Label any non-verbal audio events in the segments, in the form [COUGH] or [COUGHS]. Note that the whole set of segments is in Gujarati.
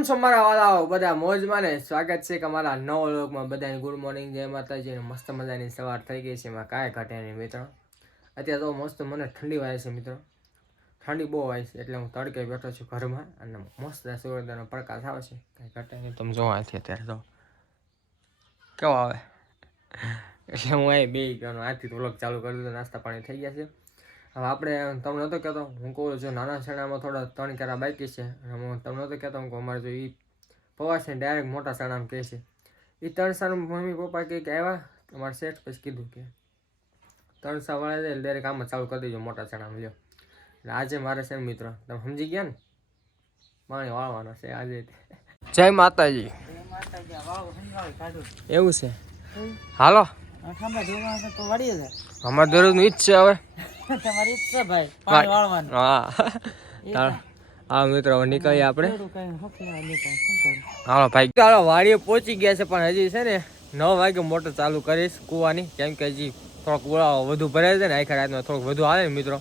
કેમ છો મારા વાલાઓ બધા મોજમાં ને સ્વાગત છે કે અમારા નવો લોકમાં બધાને ગુડ મોર્નિંગ જય માતાજી મસ્ત મજાની સવાર થઈ ગઈ છે. એમાં કાંઈ ઘટે નહીં મિત્રો. અત્યારે તો મસ્ત મને ઠંડી વાય છે મિત્રો. ઠંડી બહુ વાય છે, એટલે હું તડકે બેઠો છું ઘરમાં અને મસ્ત સૂર્યનો પ્રકાશ આવે છે. કાંઈ ઘટે નહીં. તમે જોવા છે અત્યારે તો. કેવો આવે? એટલે હું અહીં બે ગયો આથી વ્લોગ ચાલુ કરી દીધો. નાસ્તા પાણી થઈ ગયા છે. હવે આપણે તમને નહોતો કહેતો હું કહું જો નાના શેણામાં થોડા ત્રણ કેરા બાકી છે. અને હું તમને નહોતો કહેતો હું કહું અમારે જો એ પવાસ છે ડાયરેક્ટ મોટા ચણામાં કહે છે. એ ત્રણ સાનું મમ્મી પપ્પા કહે કે આવ્યા અમારે શેઠ પછી કીધું કે ત્રણ છે ડાયરેક્ટ આમાં ચાલુ કરી દેજો મોટા ચણામાં લ્યો. એટલે આજે મારે છે મિત્રો તમે સમજી ગયા ને? પાણી વાળવાનો છે આજે. જય માતાજી. એવું છે. હાલો. અમારે દરરોજનું ઈ જ છે હવે. [LAUGHS] તમારી ઈચ્છા ભાઈ પાણી વાળવાનું. હા. [LAUGHS] હા મિત્રો હવે નીકળીએ આપણે. હા કઈ ભાઈ. ચાલો વાડીએ પહોંચી ગયા છે પણ હજી છે ને નવ વાગે મોટર ચાલુ કરીશ કૂવાની કેમ કે હજી થોડોક ઉડાવો વધુ ભરાય છે ને આખા રાતમાં થોડુંક વધુ આવે ને મિત્રો.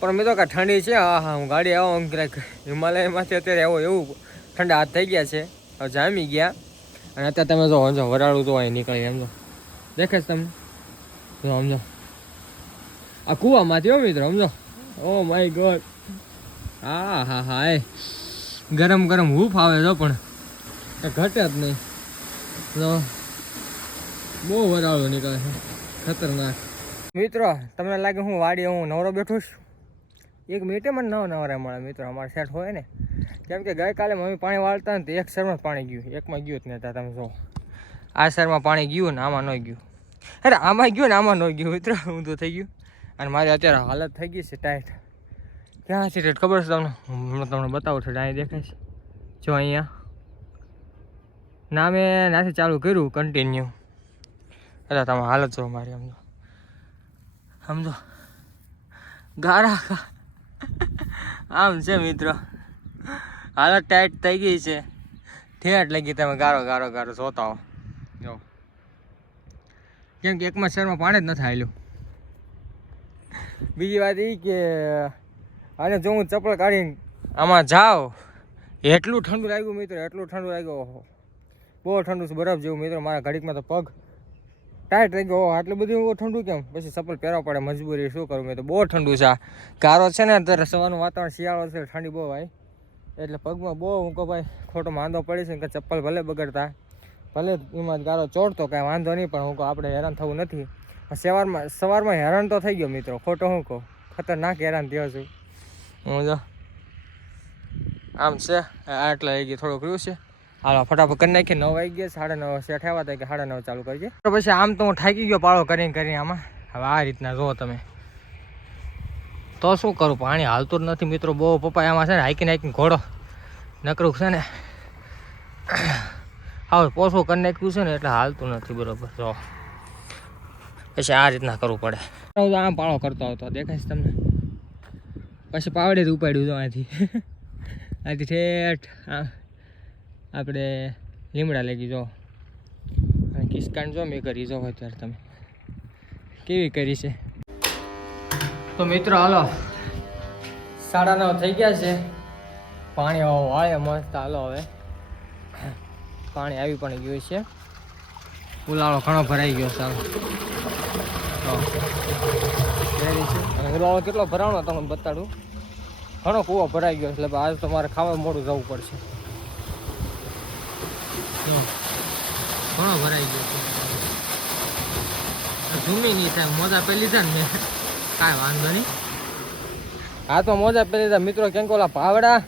પણ મિત્રો કે ઠંડી છે? હા હા હું ગાડી આવો આમ ક્યાંક હિમાલયમાંથી અત્યારે આવો એવું ઠંડા હાથ થઈ ગયા છે. હવે જામી ગયા. અને અત્યારે તમે જો સમજો વરાળું તો અહીં નીકળી એમ તો. દેખાય છે તમને? જો, સમજો. આ કૂવામાંથી હો મિત્રો, સમજો. ઓ માય ગોડ હા હા હા, એ. ગરમ ગરમ હૂફ આવે છે પણ. એ ઘટે જ નહીં. તો બહુ વરાળો નીકળે છે. ખતરનાક. મિત્રો, તમને લાગે હું વાડીએ હું નવરો બેઠું છું? એક મિનિટે મને નવ નવરા મળે મિત્રો, અમારે સેટ હોય ને. કેમ કે ગઈકાલે મમ્મી પાણી વાળતા ને તો એક શરમાં જ પાણી ગયું. એકમાં ગયું જ નહીં તમે જો આ શરમાં પાણી ગયું ને આમાં ન ગયું. અરે, આમાં ગયું ને આમાં ન ગયું, મિત્ર. હું તો થઈ ગયું. અને મારી અત્યારે હાલત થઈ ગઈ છે ટાઈટ ક્યાંથી રેટ ખબર છે તમને? હું તમને બતાવું છું અહીં દેખાય છે. જો અહીંયા. ના મેં નાથી ચાલુ કર્યું કન્ટિન્યુ એટલે તમે હાલત જો મારી, સમજો. સમજો. ગારા આમ છે, મિત્રો. હાલત ટાઈટ થઈ ગઈ છે. ઠેઠ લગી તમે ગારો ગારો ગારો જોતા હો. કેમ કે એકમાં શહેરમાં પાણી જ નથી આવેલું બીજી વાત એ કે, આને જો હું ચપ્પલ કાઢીને આમાં જાઉં એટલું ઠંડુ લાગ્યું મિત્રો, એટલું ઠંડુ લાગ્યું બહુ ઠંડુ છે, બરફ જેવું મિત્રો, મારા ઘડીકમાં તો પગ ટાઈટ રહી ગયો આટલું બધું ઠંડુ કેમ? પછી ચપ્પલ પહેરવા પડે, મજબૂરી, શું કરું મેં તો બહુ ઠંડુ છે આ. ગારો છે ને અત્યારે સવારનું વાતાવરણ શિયાળો છે, ઠંડી બહુ ભાઈ એટલે પગમાં બહુ, હું કહું ભાઈ, ખોટો માંદો પડી છે કે ચપ્પલ ભલે બગડતા. ભલે એમાં ગારો ચોડતો કાંઈ વાંધો નહીં, પણ હું કહું આપણે હેરાન થવું નથી. સવારમાં સવારમાં હેરાન તો થઈ ગયો મિત્રો, ખોટો હું કહું. ખતરનાક હેરાન થયો છું. હું જો, આમ છે આટલા વાગી થોડુંક રહ્યું છે. હાલો, ફટાફટ કરી નાખી નવ વાગી ગયા સાડા નવ સેઠ આવ્યા હતા કે સાડા નવ ચાલુ કરીએ તો પછી આમ તો હું થાકી ગયો પાળો કરીને કરીને આમાં. હવે આ રીતના જુઓ તમે. તો શું કરું, પાણી હાલતું નથી મિત્રો. બહુ પપ્પા એમાં છે ને હાઈકીને હાઈકીને ઘોડો નકરું છે ને. હવે પોસું કરી નાખ્યું છે ને એટલે હાલતું નથી બરોબર. જો. પછી આ રીતના કરવું પડે. આમ પાળો કરતો હતો દેખાય છે તમને? પછી જ ઉપાડ્યું તો અહીંથી. [LAUGHS] અહીંથી ઠેઠ આપણે લીમડા લેગી, જો. અને કિસકાન જો મેં કરી, જો અત્યારે તમે. કેવી કરી છે? તો મિત્રો, હાલો. સાડા નવ થઈ ગયા છે. પાણી વાળે મસ્ત, હાલો હવે. પાણી આવી પણ ગયું છે. ઉલાળો ઘણો ભરાઈ ગયો સારો છે. અને ઉલાળો કેટલો ભરાણો તમને બતાડું? ઘણો કૂવો ભરાઈ ગયો એટલે આજ તમારે ખાવા મોડું જવું પડશે. ઘણો ભરાઈ ગયો છે. ઝૂમી નહીં થાય મોજા પહેલી લીધા ને મેં. કાંઈ વાંધો નહીં. હા તો મોજા પહેલી લીધા. મિત્રો કેમ કે ઓલા પાવડા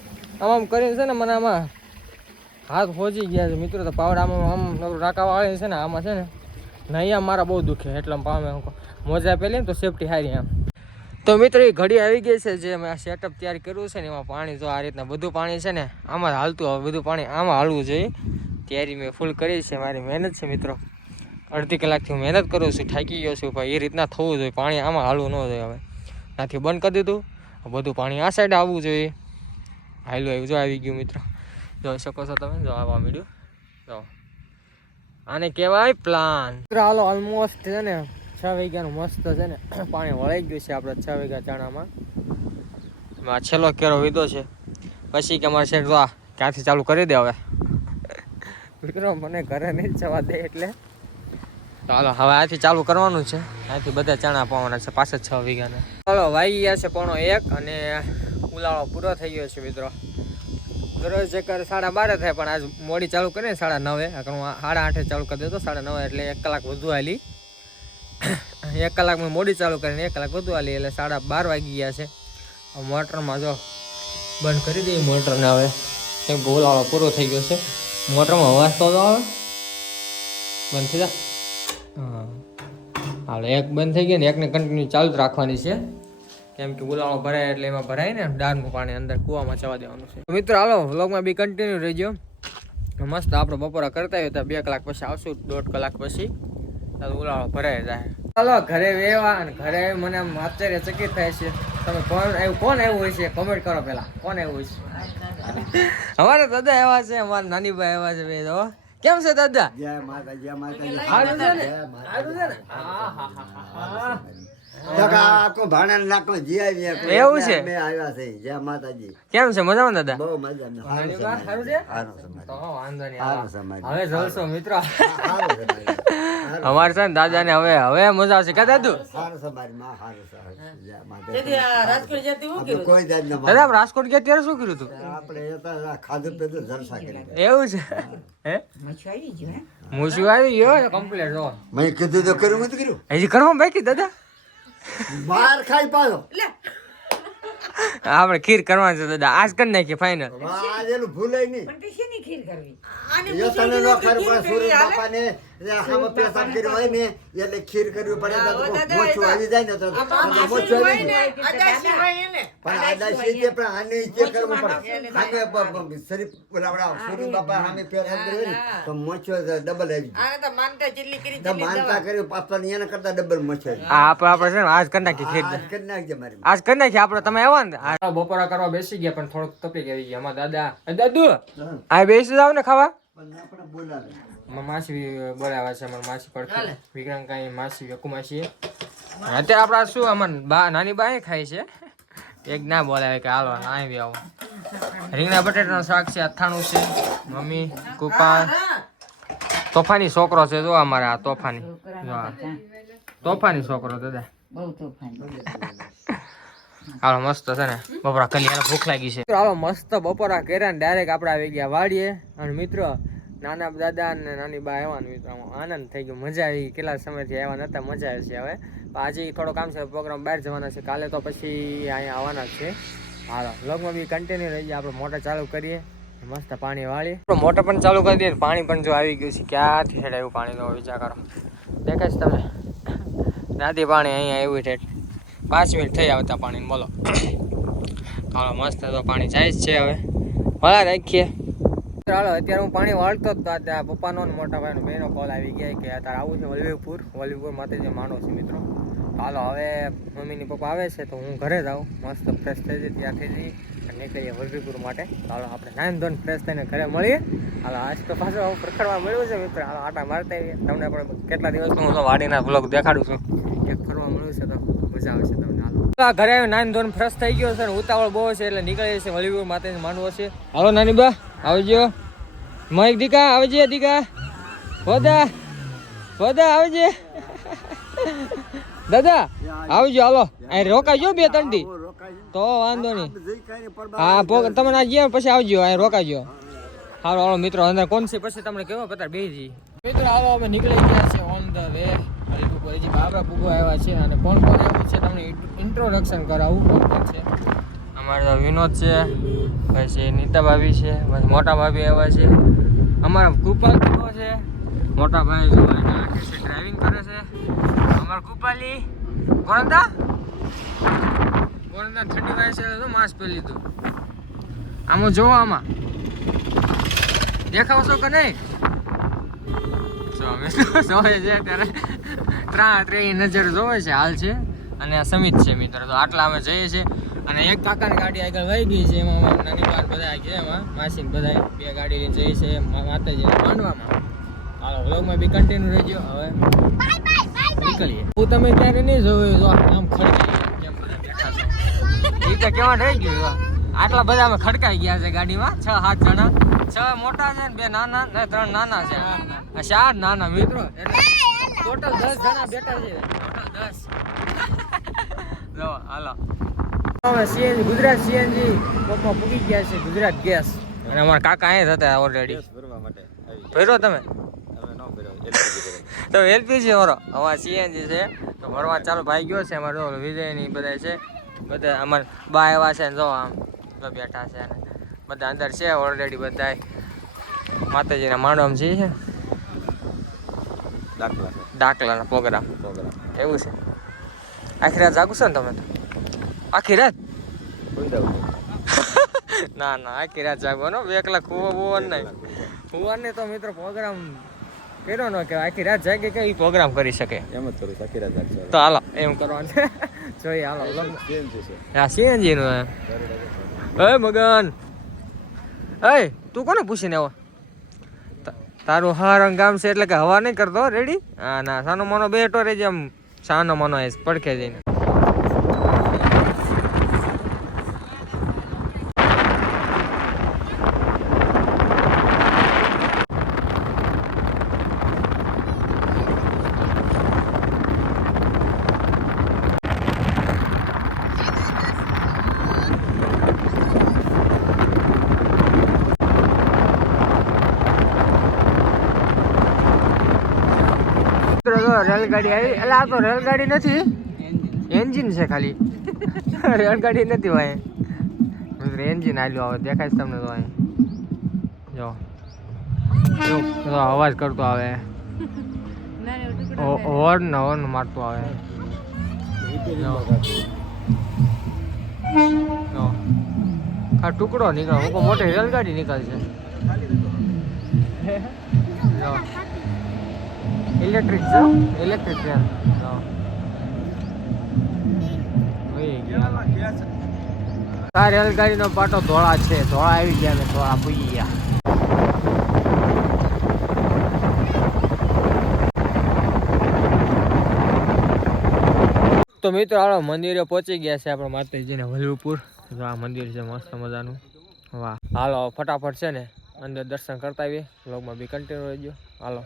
આમ આમ કરીને છે ને મને આમાં હાથ હોજી ગયા છે. મિત્રો તો પાવડા આમ આમ રાકા વાળી છે ને, આમાં છે ને આમ મારા બહુ દુખે એટલે પામે. મોજા પહેલી ને તો સેફટી હારી આમ તો મિત્રો એ ઘડી આવી ગઈ છે જે મેં સેટઅપ તૈયાર કર્યું છે ને, એમાં પાણી જો આ રીતના બધું પાણી છે ને, આમાં હાલતું હવે બધું પાણી આમાં હાલવું જોઈએ. તૈયારી મેં ફૂલ કરી છે, મારી મહેનત છે મિત્રો. અડધી કલાકથી હું મહેનત કરું છું, થાકી ગયો છું ભાઈ એ રીતના થવું જોઈએ. પાણી આમાં હાલવું ન જોઈએ હવે. ત્યાંથી બંધ કરી દીધું. બધું પાણી આ સાઈડ આવવું જોઈએ. હાલું આવ્યું જો આવી ગયું મિત્રો. જોઈ શકો છો તમે જો મળ્યું જો. આને કહેવાય પ્લાન હાલો ઓલમોસ્ટ છે ને છ વાગ્યાનું મસ્ત છે ને [COUGHS] પાણી વળાઈ ગયું છે આપણે છ વાગ્યા ચાણામાં. એમાં છેલ્લો કેરો વીધો છે. પછી કે અમારે શેઠ આ ક્યાંથી ચાલુ કરી દે હવે? મિત્રો મને ઘરે નહીં જવા દે એટલે. ચાલો હવે આથી ચાલુ કરવાનું છે. આથી બધા ચણા પાવાના છે પાછળ છ વીઘાના. ચાલો વાઈ ગયા છે પોણો એક અને ઉલાળો પૂરો થઈ ગયો છે મિત્રો. દરરોજ ચક્કર સાડા બારે થાય, પણ આજ મોડી ચાલુ કરીને સાડા નવે. હું સાડા આઠે ચાલુ કરી દેતો, સાડા નવે એટલે એક કલાક વધુ આલી. એક કલાકમાં મોડી ચાલુ કરીને એક કલાક વધુ આલી, એટલે સાડા બાર વાગી ગયા છે. મોટરમાં જો બંધ કરી દઈએ મોટરને હવે. કેમ કે ઉલાળો પૂરો થઈ ગયો છે. મોટરમાં અવાજ તો આવે. બંધ થઈ જા. હા. હાલો, એક બંધ થઈ ગઈ ને, એકને કન્ટિન્યુ ચાલુ જ રાખવાની છે. કેમ કે ઉલાળો ભરાય એટલે એમાં ભરાય ને ડાળનું પાણી અંદર કૂવામાં જવા દેવાનું છે. મિત્રો હાલો વ્લોગમાં બી કન્ટિન્યુ રહેજો. મસ્ત આપણે બપોરા કરતા હોય તો બે કલાક પછી આવશું દોઢ કલાક પછી. ઉલાળો ભરાય જાય. ચાલો ઘરે વેવા અને ઘરે મને આમ આશ્ચર્ય ચકિત થાય છે. તમે કોણ એવું કોણ એવું હોય છે? કોમેન્ટ કરો પેલા કોણ એવું હોય છે. અમારા દાદા એવા છે અમારા નાની ભાઈ એવા છે ભાઈ કેમ છે દાદા? જય માતા જય સારું છે ને? માતા. સારું છે ને? હા હા હા. એવું છે? આવ્યા છે જય માતાજી. કેમ છે? મજામાં દાદા? બહુ છે? વાંધો નહીં. હવે જલસો મિત્રો. [LAUGHS] અમારે છે ને દાદા ને હવે હવે મજા આવશે. કા દાદુ? સારું છે મારી માં સારું છે, સારું છે જય તેથી માતાજી આ રાજકોટ જતી હું આપણે કોઈ જાત ના દાદા રાજકોટ ગયા ત્યારે શું કર્યું તું? આપણે એ તો આ ખાધું પીધું જલસા કરી એવું છે? હે. આવી ગયો કમ્પ્લીટ મેં કીધું તો કર્યું કર્યું. હજી કરવા બાકી દાદા? બાર ખાઈ પાછો આપણે ખીર કરવાની છે દાદા. આજ કરી નાખીએ ફાઈનલ આજ એનું ભૂલાય નહીં. એ તને ન ખબર પડે સુરેશ બાપાને સામે પેશાબ કર્યો હોય ને એટલે ખીર કરવી પડે તો મોછું આવી જાય ને તો મોછું આવી જાય. પણ આ છે પણ આને જે કરવું પડે બ- શરીફ બોલાવડા સુરેશ બાપા સામે પેશાબ કર્યો ને તો મોછું ડબલ આવી જાય. માનતા કર્યું પાછળ એના કરતા ડબલ મોછું આવી આપણે આપણે છે ને આજ કરી નાખીએ ખીર આજ કરી નાખજે મારી. આજ કરી નાખીએ આપણે તમે આવ્યા ને. બપોરા કરવા બેસી ગયા પણ થોડોક તકલીફ આવી ગઈ અમારા દાદા એ દાદુ! આ બેસી જાવ ને ખાવા. માસી બોલાવે બોલાવ્યા છે અમારા માસી પડખે. વિક્રમ કાંઈ માસી વેકુ માસી અત્યારે આપણા શું અમાર બા નાની બાએ ખાય છે? એક ના બોલાવે કે હાલો આવી આવો. રીંગણા બટેટાનું શાક છે અથાણું છે મમ્મી કુપાર તોફાની છોકરો છે જો અમારે આ તોફાની. તોફાની છોકરો દાદા. હાલો મસ્ત છે ને. બપોરા ભૂખ લાગી છે. હાલો મસ્ત બપોરા કર્યા ને ડાયરેક્ટ આપણે આવી ગયા વાડીએ. અને મિત્રો નાના દાદા અને નાની બા આવ્યા મિત્રો આનંદ થઈ ગયો. મજા આવી. કેટલા સમયથી આવ્યા નતા મજા આવે છે હવે. પણ આજે થોડો કામ છે પ્રોગ્રામ બહાર જવાના છે. કાલે તો પછી અહીંયા આવવાના છે. હાલો વ્લોગમાં બી કન્ટિન્યુ રહી આપણે મોટા ચાલુ કરીએ. મસ્ત પાણી વાળી. મોટર પણ ચાલુ કરી દઈએ પાણી પણ જો આવી ગયું છે ક્યાંથી હેડ આવ્યું પાણી તો વિચાર કરો. દેખાય છે તમે નાથી પાણી અહીંયા આવ્યું છે. પાંચ મિનિટ થઈ આવતા પાણી બોલો. હાલો મસ્ત તો પાણી જાય જ છે હવે. ભલા રાખીએ. ચાલો અત્યારે હું પાણી વાળતો જ તો ત્યાં પપ્પાનો ને મોટા ભાઈનો બેનો કોલ આવી ગયા કે અત્યારે આવું છે વલવીપુર. વલવીપુર માતાજી માનો છે મિત્રો. હાલો હવે મમ્મીની પપ્પા આવે છે તો હું ઘરે જ આવું. મસ્ત ફ્રેશ થઈ જઈએ ત્યાંથી જઈ નીકળીએ વલવીપુર માટે. ચાલો, આપણે નાન ધોન ફ્રેશ થઈને ઘરે મળીએ. હાલો, આજ તો પાછો આવું પ્રખડવા મળ્યું છે, મિત્ર. હાલો આટા મારતા તમને પણ કેટલા દિવસનું હું તો વાડીના બ્લોગ દેખાડું છું. એક ફરવા મળ્યું છે તો મજા આવશે તમને. હાલો. ઘરે આવ્યો નાઈન ધોન ફ્રેશ થઈ ગયો છે અને ઉતાવળ બહુ છે, એટલે નીકળીએ છીએ વલવીપુર માતાજી માંડવો છે. હાલો, નાની બા, આવજો. મયક દીકા, આવજે દીકા. હોદા હોદા આવજે. [LAUGHS] દાદા, આવજો, હાલો. અહીં રોકાજો બે ત્રણ દી. છે. તો વાંધો નહીં. હા તમે આ ગયા પછી આવજો અહીં રોકાજો. હાલો હાલો મિત્રો અંદર કોણ છે? પછી તમને કેવો પતાર? બે જી. મિત્રો હાલો અમે નીકળી ગયા છે ઓન ધ વે હજી બાબરા પુગો આવ્યા છે અને કોણ કોણ આવ્યું છે તમને ઇન્ટ્રોડક્શન કરાવું કોણ કોણ છે? અમારે વિનોદ છે પછી નીતા ભાભી છે પછી મોટા ભાભી આવ્યા છે. અમારા કૃપાલ છે મોટા ભાઈ ડ્રાઇવિંગ કરે છે. અમારા કૃપાલી કોણતા કોણતા ઠંડી વાય છે તો માસ્ક પહેરી લીધું. આમાં જોવો આમાં. દેખાવશો કે નહીં? અમે [LAUGHS] જોવે છે અત્યારે. ત્રણ ત્રણ નજર જોવે છે હાલ છે. અને આ સમિત છે મિત્રો. તો આટલા અમે જઈએ છીએ. અને એક કાકાની ગાડી આગળ વહી ગઈ છે એમાં અમારી નાની બાર બધા ગયા એમાં. માસી બધા બે ગાડી લઈને જઈએ છીએ માતાજી માંડવામાં. હાલો વ્લોગમાં બી કન્ટિન્યુ રહેજો. હવે નીકળીએ. હું તમે ત્યારે નહીં જોયું જો આમ છો એ તો કેવા રહી ગયું આટલા બધા અમે ખડકાઈ ગયા છે ગાડીમાં. છ સાત જણા. છ મોટા છે ને બે નાના ને ત્રણ નાના છે. ચાર નાના મિત્રો. એટલે ટોટલ દસ જણા બેઠા છે. ટોટલ દસ. જો હાલો. અમે સીએનજી ગુજરાત સીએનજી પંપમાં પૂગી ગયા છે ગુજરાત ગેસ. અને અમારા કાકા અહીંયા હતા ઓલરેડી ભરવા માટે ભર્યો તમે? તો એલપીજી વાળો અમારા. સીએનજી છે. તો ભરવા ચાલુ ભાઈ ગયો છે. અમારો ઓલો વિજયની બધા છે. બધા અમાર બા એવા છે ને જો આમ જો બેઠા છે ને. બધા અંદર છે ઓલરેડી બધા. માતાજીના માંડવામાં છે દાખલા દાખલાના પ્રોગ્રામ પ્રોગ્રામ એવું છે. આખી રાત જાગું છો ને તમે તો? આખી રાત? [LAUGHS] ના ના આખી રાત જાગવાનો. બે કલાક બુવો નહીં. કુવાને તો મિત્રો પ્રોગ્રામ કર્યો ન કે આખી રાત જાગે કે એ પ્રોગ્રામ કરી શકે? એમ જ કરું આખી રાત જાગશે. તો હાલો એમ કરવાનું. [LAUGHS] જોઈએ હાલો હા સીએનજી નું એ મગન. એ તું કોને પૂછીને આવો? તારું હારંગ ગામ છે એટલે કે હવા નહીં કરતો રેડી? હા ના સાનો માનો બેઠો રેજે આમ સાનો માનો એ પડખે જઈને મિત્રો જો રેલગાડી આવી. એટલે આ તો રેલગાડી નથી. એન્જિન છે ખાલી. રેલગાડી નથી ભાઈ. એન્જિન આવ્યું આવે, દેખાય છે તમને તો અહીં. જો. અવાજ કરતો આવે. હોર્ન હોર્ન મારતો આવે. આ ટુકડો નીકળો મોટી રેલગાડી નીકળશે. ઇલેક્ટ્રિક છે? Electric train. આ રેલગાડીનો પાટો ધોળા છે. ધોળા આવી ગયા ને ધોળા પૂજી ગયા. તો મિત્રો, હાલો, મંદિરે પહોંચી ગયા છે આપણા માતાજીને વલ્લભપુર. જો આ મંદિર છે, મસ્ત મજાનું. વાહ. હાલો, ફટાફટ છે ને, અંદર દર્શન કરતા આવીએ. લોગમાં બી કન્ટિન્યુ રહેજો. હાલો.